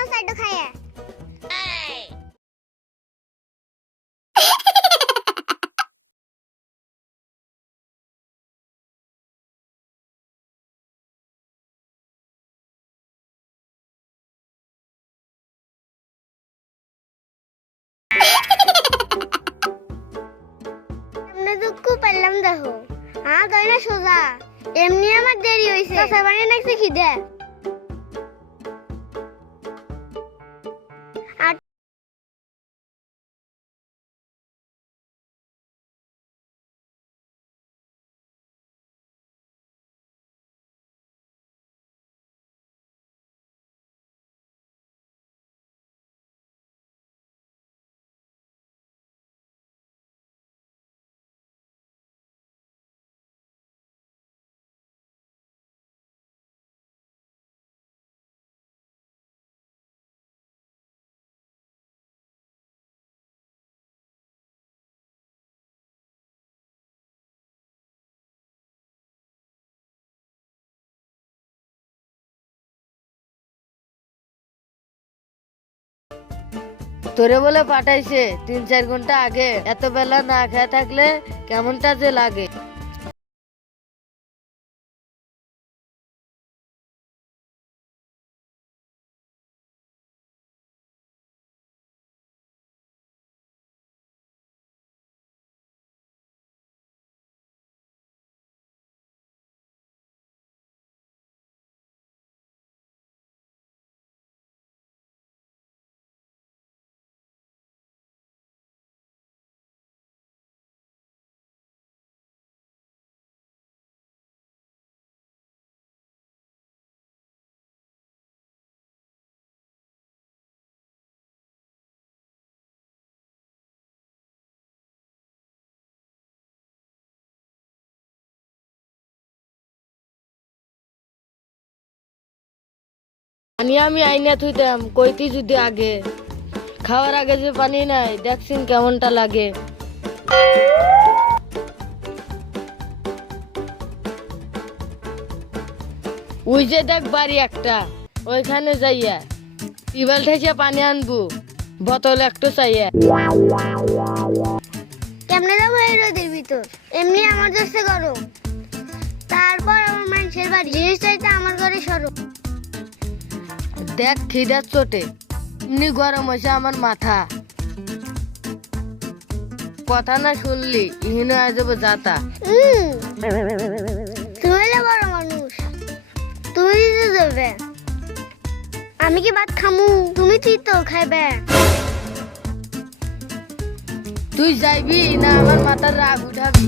নাও সাইডো খায়া দুঃখু পারলাম দেখো। হ্যাঁ তাই না সোজা। এমনি আমার দেরি হয়েছে বানিয়ে নাকছে খিদে? তোরে বলে পাঠাইছে, তিন চার ঘণ্টা আগে। এত বেলা না খেয়ে থাকলে কেমনটা যে লাগে? পানি আমি আইনা থুইতাম, কইতি যদি আগে। খাওয়ার আগে যে পানি নাই, দেখছিন কেমনটা লাগে। ওই যে দেখ বাড়ি একটা, ওইখানে যাইয়া টিউবওয়েল থেকে পানি আনব, বোতল একটু চাইয়া। কেমনে যাব এই রোদের ভিতর? এমনি আমার দোষে গরম। তারপর আমার মানুষের বাড়ি, জিনিস চাইতে আমার ঘরে সরো দেখ খিদার চোটে এমনি গরম হয়েছে আমার মাথা। কথা না শুনলি ইহিনে আজ যাব যাতা। তুমি বড় মানুষ দিতে দেবে। আমি কি ভাত খামু? তুমি তুই তো খাইবে। তুই যাইবি না আমার মাথার রাগ উঠাবি?